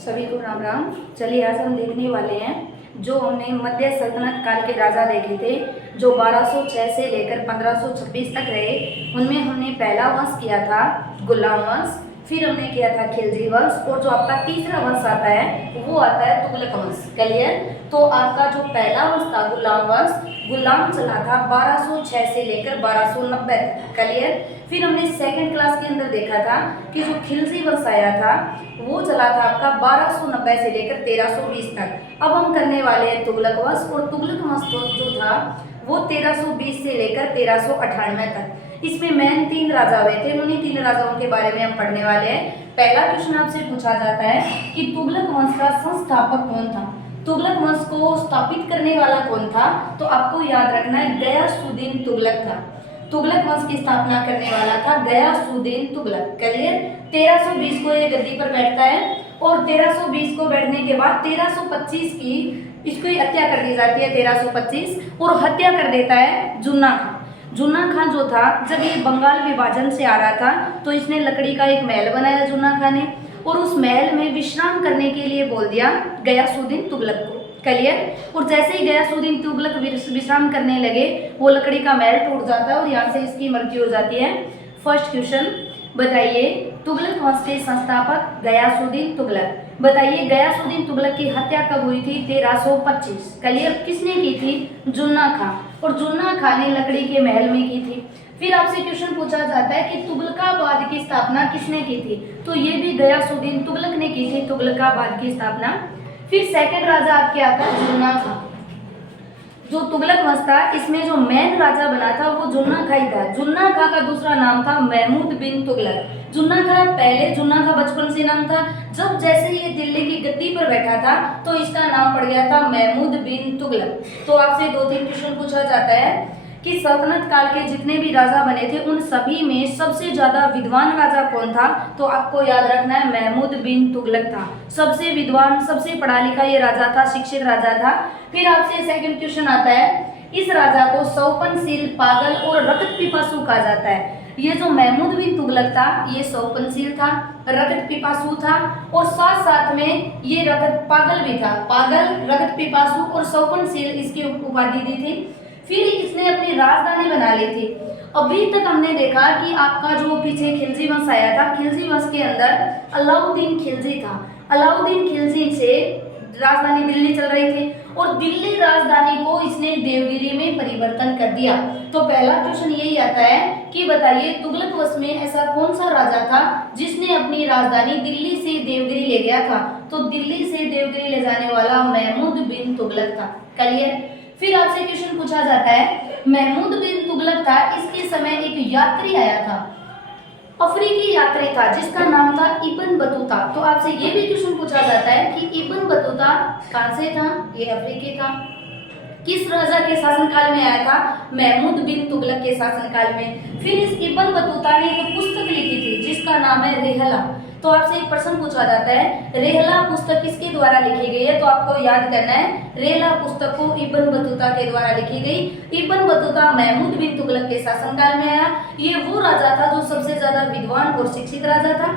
सभी को राम राम। चलिए आज हम देखने वाले हैं जो हमने मध्य सल्तनत काल के राजा देखे थे जो 1206 से लेकर 1526 तक रहे। उनमें हमने पहला वंश किया था गुलाम वंश, फिर हमने किया था खिलजी वंश और जो आपका तीसरा वंश आता है वो आता है तुगलक वंश। क्लियर? तो आपका जो पहला वंश था गुलाम वंश, गुलाम चला था 1206 से लेकर 1290 तक। क्लियर? फिर हमने सेकंड क्लास के अंदर देखा था कि जो खिलजी वंश आया था वो चला था आपका 1290 से लेकर 1320 तक। अब हम करने वाले हैं तुगलक वंश, और तुगलक वंश जो था वो 1320 से लेकर 1398 तक। इसमें मेन 3 राजा हुए थे, उन्हीं 3 राजाओं के बारे में हम पढ़ने वाले हैं। पहला क्वेश्चन आपसे पूछा जाता है कि तुगलक वंश का संस्थापक कौन था, तुगलक वंश को स्थापित करने वाला कौन था। तो आपको याद रखना है गयासुद्दीन तुगलक था। तुगलक वंश की स्थापना करने वाला था गयासुद्दीन तुगलक। क्लियर? 1320 को ये गद्दी पर बैठता है और 1320 को बैठने के बाद 1325 की इसको हत्या कर दी जाती है 1325, और हत्या कर देता है जुन्ना खां। जुन्ना खां जो था जब ये बंगाल विभाजन से आ रहा था तो इसने लकड़ी का एक महल बनाया जुन्ना खां ने, और उस महल में विश्राम करने के लिए बोल दिया गयासुद्दीन तुगलक को। क्लियर? और जैसे ही गयासुद्दीन तुगलक विश्राम करने लगे वो लकड़ी का महल टूट जाता है और यहाँ से इसकी मृत्यु हो जाती है। फर्स्ट क्वेश्चन बताइए, तुगलक वंश के संस्थापक गयासुद्दीन तुगलक। बताइए गयासुद्दीन तुगलक की हत्या कब हुई थी? 1325। क्लियर? किसने की थी? जुन्ना खां, और जुन्ना खां ने लकड़ी के महल में की थी। फिर आपसे क्वेश्चन पूछा जाता है कि तुगलकाबाद की स्थापना किसने की थी? तो ये भी गयासुद्दीन तुगलक ने की थी तुगलकाबाद की स्थापना। फिर सेकंड राजा आपके आता है जुन्ना खां। जो तुगलक वंश था इसमें जो मेन राजा बना था वो जुन्ना खां ही था। जुन्ना खां का दूसरा नाम था महमूद बिन तुगलक। जुन्ना खां पहले जुन्ना खां बचपन से नाम था, जब जैसे ही ये दिल्ली की गद्दी पर बैठा था तो इसका नाम पड़ गया था महमूद बिन तुगलक। तो आपसे 2-3 क्वेश्चन पूछा जाता है कि सल्तनत काल के जितने भी राजा बने थे उन सभी में सबसे ज्यादा विद्वान राजा कौन था? तो आपको याद रखना है महमूद बिन तुगलक था। सबसे विद्वान, सबसे पढ़ा लिखा ये राजा था, शिक्षित राजा था। फिर आपसे सेकंड क्वेश्चन आता है, इस राजा को सौपनशील, पागल और रकत पिपासु कहा जाता है। ये जो महमूद बिन तुगलक था ये सौपनशील था, रकत पिपासु था, और साथ साथ में ये रकत पागल भी था। पागल, रकत पिपासु और सौपनशील इसकी उपाधि दी थी। फिर इसने अपनी राजधानी बना ली थी। अभी तक हमने देखा कि आपका जो पीछे खिलजी वंश आया था, खिलजी वंश के अंदर अलाउद्दीन खिलजी था। अलाउद्दीन खिलजी से राजधानी दिल्ली चल रही थी और दिल्ली राजधानी को इसने देवगिरी में परिवर्तन कर दिया। तो पहला क्वेश्चन यही आता है कि बताइए तुगलक वंश में ऐसा कौन सा राजा था जिसने अपनी राजधानी दिल्ली से देवगिरी ले गया था? तो दिल्ली से देवगिरी ले जाने वाला महमूद बिन तुगलक था। क्लियर? फिर आपसे क्वेश्चन पूछा जाता है, महमूद बिन तुगलक था, इसके समय एक यात्री आया था, अफ्रीकी यात्री था जिसका नाम था इब्न बतूता। तो आपसे ये भी क्वेश्चन पूछा जाता है कि इब्न बतूता कहां से था? ये अफ्रीकी था। किस राजा के शासनकाल में आया था? महमूद बिन तुगलक के शासनकाल में। फिर इस इब्न बतूता ने एक पुस्तक लिखी थी जिसका नाम है रेहला। तो आपसे एक प्रश्न पूछा जाता है, रेहला पुस्तक किसके द्वारा लिखी गई है? तो आपको याद करना है रेहला पुस्तक को इब्न बतूता के द्वारा लिखी गई। इब्न बतूता महमूद बिन तुगलक के शासनकाल में आया। ये वो राजा था जो सबसे ज्यादा विद्वान और शिक्षित राजा था।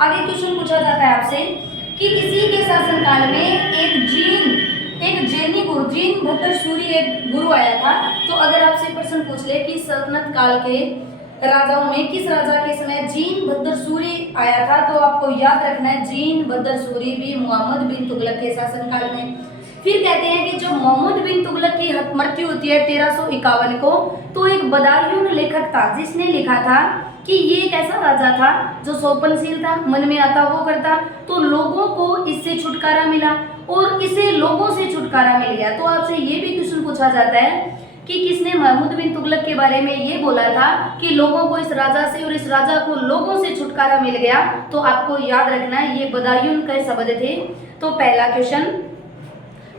आगे क्वेश्चन पूछा जाता है आपसे कि इसी के शासनकाल में एक जैनी गुरु, जीन भद्र सूरी एक गुरु आया था। तो अगर आपसे प्रश्न पूछ ले कि सल्तनत काल के राजाओं में किस राजा के समय जीन भद्र सूरी आया था, तो आपको याद रखना है जीन भद्र सूरी भी मोहम्मद बिन तुगलक के शासनकाल में। फिर कहते हैं कि जो मोहम्मद बिन तुगलक की मृत्यु होती है 1351 को, तो एक बदायून लेखक था जिसने लिखा था कि ये एक ऐसा राजा था जो सौपनशील था, मन में आता वो करता, तो लोगों को इससे छुटकारा मिला और इसे लोगों से छुटकारा मिल गया। तो आपसे ये भी क्वेश्चन पूछा जाता है कि किसने महमूद बिन तुगलक के बारे में ये बोला था कि लोगों को इस राजा से और इस राजा को लोगों से छुटकारा मिल गया? तो आपको याद रखना है ये बदायून के शब्द थे। तो पहला क्वेश्चन,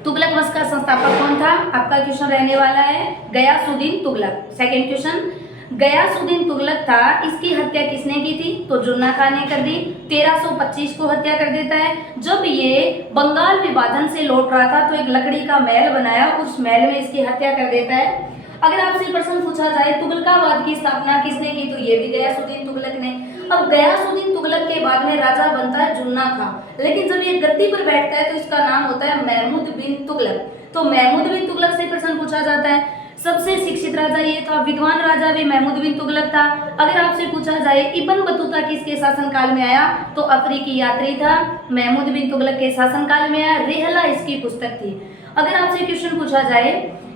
तुगलक वंश का संस्थापक कौन था? आपका क्वेश्चन रहने वाला है गयासुद्दीन तुगलक। सेकंड क्वेश्चन, गयासुद्दीन तुगलक था, इसकी हत्या किसने की थी? तो जुन्ना खां ने कर दी। 1325 को हत्या कर देता है। जब ये बंगाल विभाजन से लौट रहा था तो एक लकड़ी का महल बनाया, उस महल में इसकी हत्या कर देता है। अगर आपसे प्रश्न पूछा जाए तुगलकाबाद की स्थापना किसने की, तो ये भी गयासुद्दीन तुगलक ने। अब गयासुद्दीन तुगलक के बाद में राजा बनता है जुन्ना खां, लेकिन जब ये गद्दी पर बैठता है तो इसका नाम होता है महमूद बिन तुगलक। तो महमूद बिन तुगलक से प्रश्न पूछा जाता है। सबसे शिक्षित राजा ये था, विद्वान राजा भी महमूद बिन तुगलक था। अगर आपसे पूछा जाए इब्न बतूता किसके शासनकाल में आया, तो अफ्रीकी यात्री था, महमूद बिन तुगलक के शासनकाल में आया। रेहला इसकी पुस्तक थी। अगर आपसे क्वेश्चन पूछा जाए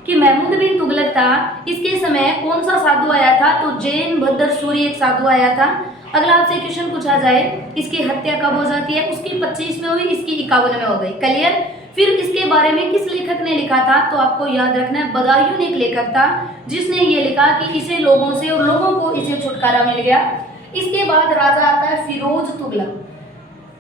कि महमूद बिन तुगलक था, इसके समय कौन सा साधु आया था, तो जैन भद्र सूरी एक साधु आया था। अगला आपसे क्वेश्चन पूछा जाए इसकी हत्या कब हो जाती है, उसकी 25 में हुई, इसकी 51 में हो गई। क्लियर। फिर इसके बारे में किस लेखक ने लिखा था, तो आपको याद रखना है बदायूं एक लेखक था जिसने ये लिखा कि इसे लोगों से और लोगों को इसे छुटकारा मिल गया। इसके बाद राजा आता है फिरोज तुगलक।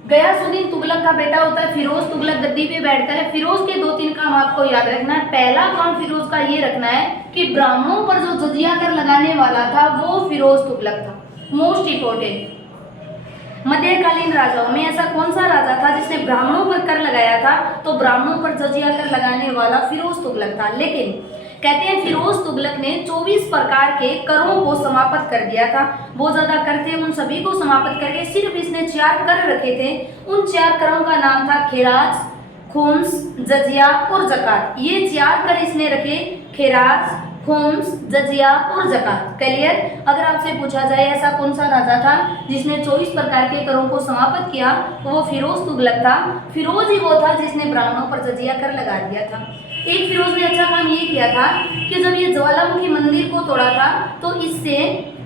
गयासुद्दीन तुगलक का बेटा होता है फिरोज तुगलक, गद्दी पे बैठता है। फिरोज के 2-3 काम आपको याद रखना है। पहला काम फिरोज का ये रखना है कि ब्राह्मणों पर जो जजिया कर लगाने वाला था वो फिरोज तुगलक था, मोस्ट इंपोर्टेंट। मध्यकालीन राजाओं में ऐसा कौन सा राजा था जिसने ब्राह्मणों पर कर लगाया था, तो ब्राह्मणों पर जजिया कर लगाने वाला फिरोज तुगलक था। लेकिन कहते हैं फिरोज तुगलक ने 24 प्रकार के करों को समाप्त कर दिया था। बहुत ज्यादा कर थे, उन सभी को समाप्त करके सिर्फ इसने 4 कर रखे थे। उन 4 करों का नाम था खिराज, खुम्स, जजिया और जकात। ये 4 कर इसने रखे, खिराज, खुम्स, जजिया और जकात। क्लियर। अगर आपसे पूछा जाए ऐसा कौन सा राजा था जिसने 24 प्रकार के करों को समाप्त किया, तो वो फिरोज तुगलक था। फिरोज ही वो था जिसने ब्राह्मणों पर जजिया कर लगा दिया था। एक फिरोज ने अच्छा काम ये किया था कि जब ये ज्वालामुखी मंदिर को तोड़ा था, तो इससे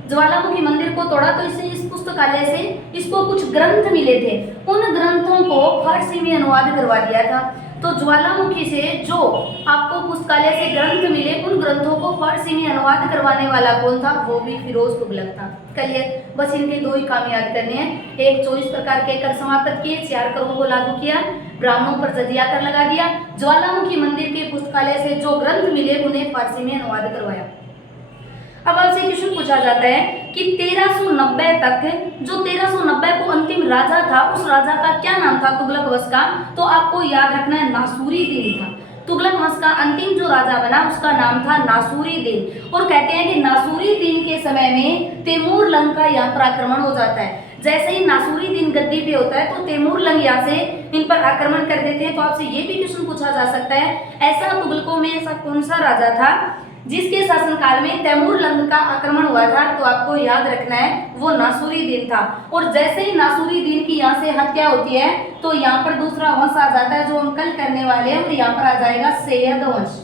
ज्वालामुखी मंदिर को तोड़ा तो इससे इस पुस्तकालय से इसको कुछ ग्रंथ मिले थे, उन ग्रंथों को फारसी में अनुवाद करवा दिया था। तो ज्वालामुखी से जो आपको पुस्तकालय से ग्रंथ मिले, उन ग्रंथों को फारसी में अनुवाद करवाने वाला कौन था, वो भी फिरोज तुगलक था। क्लियर। बस इनके 2 ही काम याद करने हैं। एक 24 प्रकार के कर समाप्त किए, 4 करों को लागू किया, ब्राह्मणों पर जजिया कर लगा दिया, ज्वालामुखी मंदिर के पुस्तकालय से जो ग्रंथ मिले उन्हें फारसी में अनुवाद करवाया। अब आपसे क्वेश्चन पूछा जाता है कि 1390 तक, जो 1390 को अंतिम राजा था, उस राजा का क्या नाम था तुगलक वंश का, तो आपको याद रखना है नासूरुद्दीन था। तुगलक वंश का अंतिम जो राजा बना उसका नाम था नासूरुद्दीन। और कहते हैं कि नासूरुद्दीन के समय में तैमूर लंग का यहाँ पर आक्रमण हो जाता है। जैसे ही नासूरुद्दीन गद्दी पे होता है तो तैमूर लंग यहाँ से इन पर आक्रमण कर देते हैं। तो आपसे ये भी क्वेश्चन पूछा जा सकता है ऐसा तुगलकों में ऐसा कौन सा राजा था जिसके शासनकाल में तैमूर लंग का आक्रमण हुआ था, तो आपको याद रखना है वो नासूरुद्दीन था। और जैसे ही नासूरुद्दीन की यहाँ से हत्या होती है तो यहाँ पर दूसरा वंश आ जाता है जो हम कल करने वाले हैं, और यहाँ पर आ जाएगा सैयद वंश।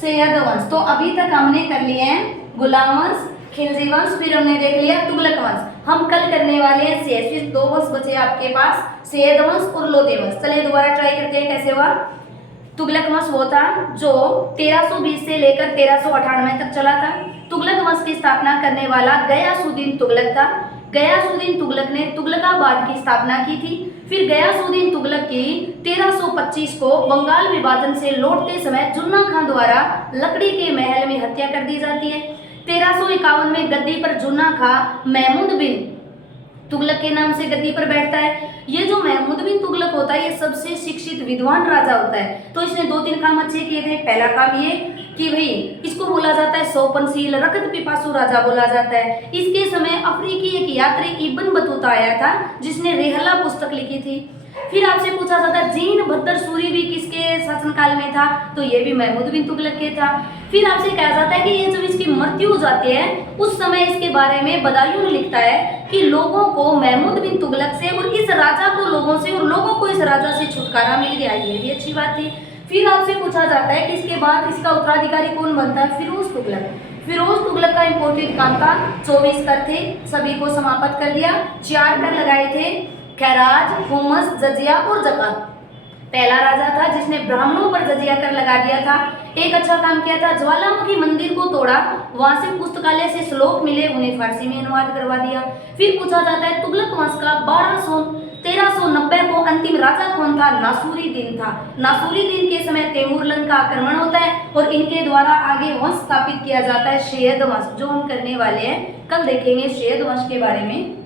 सैयद वंश। तो अभी तक हमने कर लिए हैं गुलाम वंश, खिलजी वंश, फिर हमने देख लिया तुगलक वंश। हम कल करने वाले हैं शेष 2 वंश बचे आपके पास, सैयद वंश और लोदी वंश। चलिए दोबारा ट्राई करते हैं कैसे हुआ। तुगलक वंश वो था जो 1320 से लेकर 1398 तक चला था। तुगलक वंश की स्थापना करने वाला गयासुद्दीन तुगलक था। गयासुद्दीन तुगलक ने तुगलकाबाद की स्थापना की थी। फिर गयासुद्दीन तुगलक की 1325 को बंगाल विभाजन से लौटते समय जुन्ना खां द्वारा लकड़ी के महल में हत्या कर दी जाती है। 1351 में गद्दी पर जुन्ना खां महमूद बिन तुगलक के नाम से गद्दी पर बैठता है। ये जो महमूद बिन तुगलक होता है ये सबसे शिक्षित विद्वान राजा होता है। तो इसने 2-3 काम अच्छे किए थे। पहला काम ये कि भाई इसको बोला जाता है सौपनशील रकत पिपासु राजा बोला जाता है। इसके समय अफ्रीकी एक यात्री इब्न बतूता आया था जिसने रेहला पुस्तक लिखी थी। फिर आपसे पूछा जाता है जीन भद्र सूरी भी किसके शासनकाल में था, तो ये भी महमूद बिन तुगलक के था। फिर आपसे कहा जाता है कि ये जब इसकी मृत्यु हो जाती है उस समय इसके बारे में बदायूं लिखता है कि लोगों को महमूद बिन तुगलक से और इस राजा को लोगों से और लोगों को इस राजा से छुटकारा मिल गया, ये भी अच्छी बात थी। फिर आपसे पूछा जाता है कि इसके बाद इसका उत्तराधिकारी कौन बनता है, फिरोज तुगलक। फिरोज तुगलक का इंपोर्टेंट काम था 24 कर थे, सभी को समाप्त कर दिया, 4 कर लगाए थे, खैराज, खुमस, जजिया और जकात। पहला राजा था जिसने ब्राह्मणों पर जजिया कर लगा दिया था। एक अच्छा काम किया था, ज्वालामुखी मंदिर को तोड़ा, वहां से पुस्तकालय से श्लोक मिले उन्हें फारसी में अनुवाद करवा दिया। फिर पूछा जाता है तुगलक वंश का 1390 को अंतिम राजा कौन था, नासूरुद्दीन था। नासूरुद्दीन के समय तैमूर लंग का आक्रमण होता है और इनके द्वारा आगे वंश स्थापित किया जाता है सैयद वंश, जो हम करने वाले हैं कल देखेंगे सैयद वंश के बारे में।